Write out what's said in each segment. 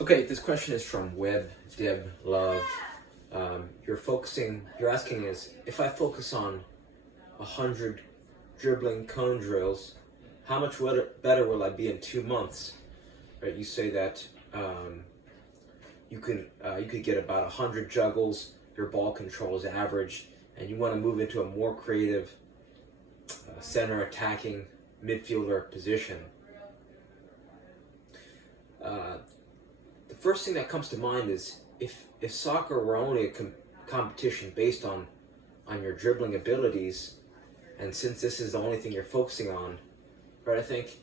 Okay, this question is from Web Deb Love. You're asking is, if I focus on 100 dribbling cone drills, how much better will I be in 2 months? Right? You say that you could get about 100 juggles. Your ball control is average, and you want to move into a more creative center attacking midfielder position. The first thing that comes to mind is if soccer were only a competition based on your dribbling abilities, and since this is the only thing you're focusing on, right? I think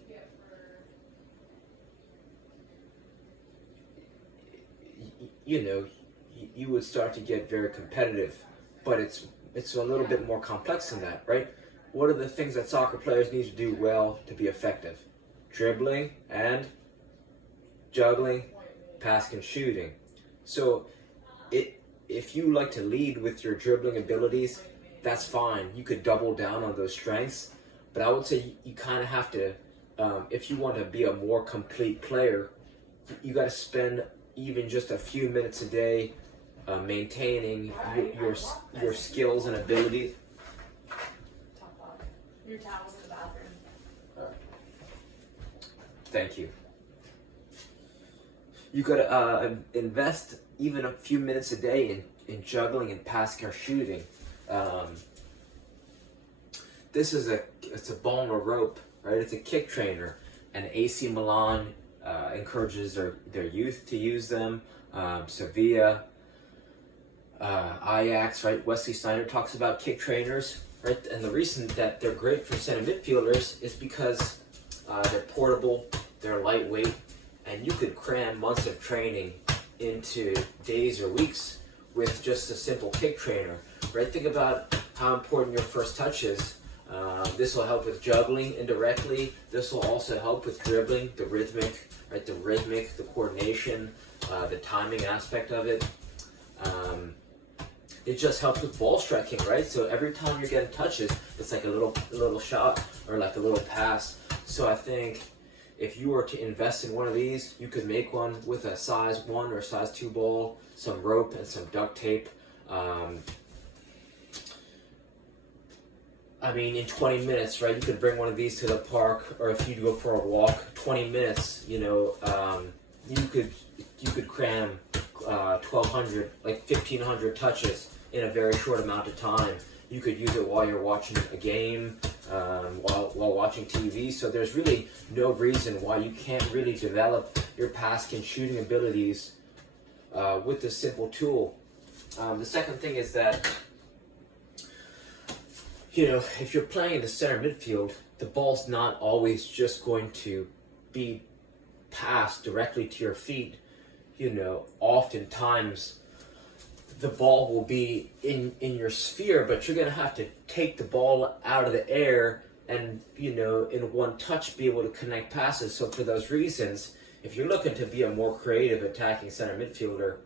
you would start to get very competitive, but it's a little bit more complex than that, right? What are the things that soccer players need to do well to be effective? Dribbling and juggling, passing and shooting. So if you like to lead with your dribbling abilities, that's fine. You could double down on those strengths, but I would say you kind of have to, if you want to be a more complete player, you got to spend even just a few minutes a day maintaining your skills and abilities. Your towel's in the bathroom. Thank you. You got to invest even a few minutes a day in juggling and passing or shooting. This is it's a ball and a rope, right? It's a kick trainer, and AC Milan encourages their youth to use them. Sevilla, Ajax, right? Wesley Sneijder talks about kick trainers, right? And the reason that they're great for center midfielders is because they're portable, they're lightweight, and you could cram months of training into days or weeks with just a simple kick trainer, right? Think about how important your first touch is. This will help with juggling indirectly. This will also help with dribbling, the rhythmic, the coordination, the timing aspect of it. It just helps with ball striking, right? So every time you're getting touches, it's like a little shot or like a little pass. So I think if you were to invest in one of these, you could make one with a size 1 or size 2 ball, some rope and some duct tape. In 20 minutes, right, you could bring one of these to the park, or if you go for a walk, 20 minutes, you could cram 1,200, like 1,500 touches in a very short amount of time. You could use it while you're watching a game, while watching TV. So there's really no reason why you can't really develop your passing and shooting abilities with this simple tool. The second thing is that, if you're playing in the center midfield, the ball's not always just going to be passed directly to your feet. Oftentimes the ball will be in your sphere, but you're going to have to take the ball out of the air and, in one touch be able to connect passes. So for those reasons, if you're looking to be a more creative attacking center midfielder,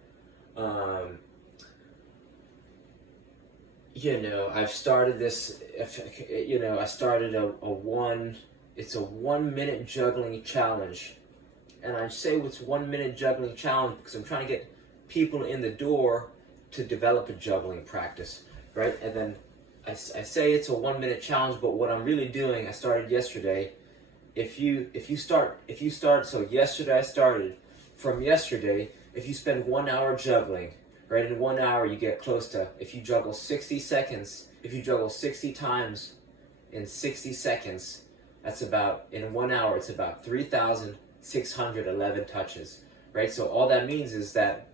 I've started this, I started it's a 1 minute juggling challenge. And I say it's 1 minute juggling challenge because I'm trying to get people in the door to develop a juggling practice, right? And then I say it's a 1 minute challenge, but what I'm really doing, I started yesterday. If you start, so yesterday I started. From yesterday, if you spend 1 hour juggling, right, in 1 hour you get close to, if you juggle 60 seconds, if you juggle 60 times in 60 seconds, that's about, in 1 hour, it's about 3,611 touches, right? So all that means is that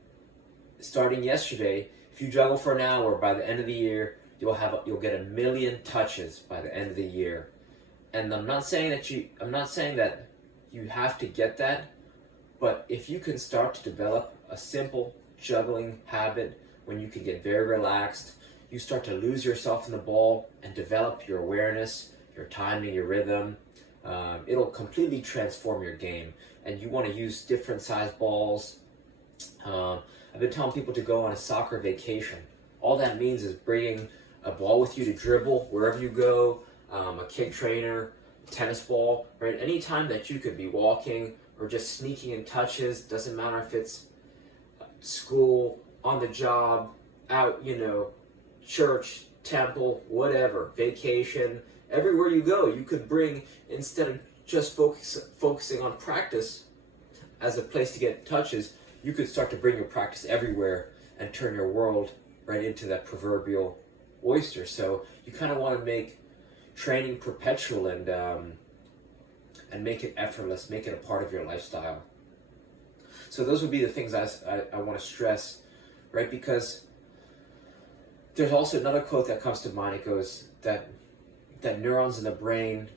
starting yesterday, if you juggle for an hour, by the end of the year, you'll get 1 million touches by the end of the year. And I'm not saying that you have to get that, but if you can start to develop a simple juggling habit when you can get very relaxed, you start to lose yourself in the ball and develop your awareness, your timing, your rhythm. It'll completely transform your game. And you want to use different size balls. I've been telling people to go on a soccer vacation. All that means is bringing a ball with you to dribble wherever you go, a kick trainer, tennis ball, right? Anytime that you could be walking or just sneaking in touches. Doesn't matter if it's school, on the job, out, church, temple, whatever, vacation, everywhere you go, you could bring, instead of just focusing on practice as a place to get touches, you could start to bring your practice everywhere and turn your world right into that proverbial oyster. So you kind of want to make training perpetual and make it effortless, make it a part of your lifestyle. So those would be the things I want to stress, right? Because there's also another quote that comes to mind. It goes that neurons in the brain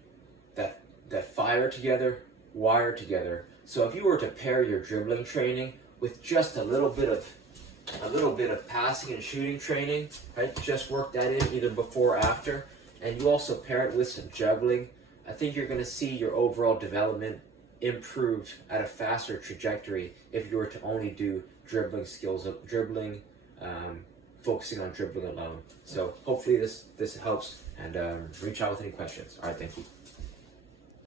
that fire together, wire together. So if you were to pair your dribbling training with just a little bit of passing and shooting training, right? Just work that in either before or after, and you also pair it with some juggling, I think you're going to see your overall development improve at a faster trajectory if you were to only do dribbling skills of dribbling, focusing on dribbling alone. So hopefully this helps, and reach out with any questions. All right, thank you.